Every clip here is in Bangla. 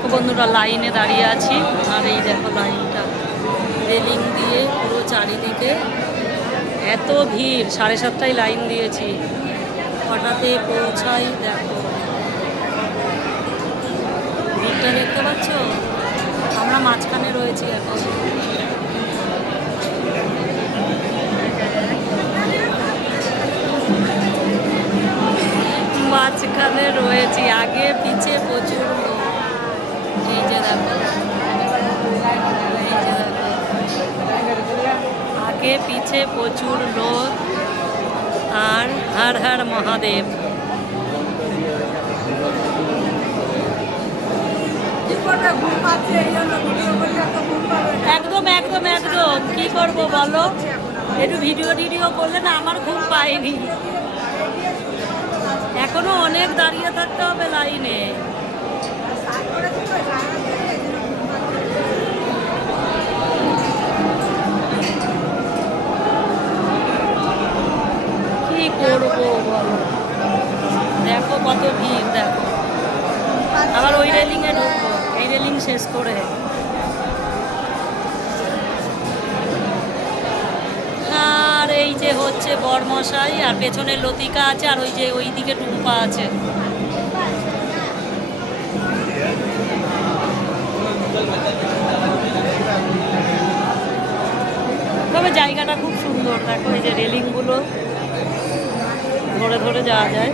দেখো বন্ধুরা, লাইনে দাঁড়িয়ে আছি। আর এই দেখো লাইনটা রেলিং দিয়ে পুরো চারিদিকে এত ভিড়। 7:30টায় লাইন দিয়েছি, কটাতে পৌঁছাই দেখো। ভিড়টা দেখতে পাচ্ছ? আমরা মাঝখানে রয়েছি এখন। মাঝখানে রয়েছি, আগে পিছে প্রচুর লোক। এই যে দেখো, এই যে দেখো, আগে পিছে প্রচুর লোক। আর হর হর মহাদেব। একদম একদম একদম, কি করবো বলো? একটু ভিডিও করলে না, আমার ঘুম পাইনি। এখনো অনেক দাঁড়িয়ে থাকতে হবে লাইনে। কি করবো বলো? দেখো কত ভিড়, দেখো। আবার ওই রেলিংয়ে ঢুকবো, এই রেলিং শেষ করে। আর এই যে হচ্ছে বরমশাই, আর পেছনে লতিকা আছে, আর ওই যে ওই দিকে টুম্পা আছে। তবে জায়গাটা খুব সুন্দর, দেখো এই যে রেলিংগুলো ধরে ধরে যাওয়া যায়।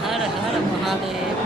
হর হর মহাদেব।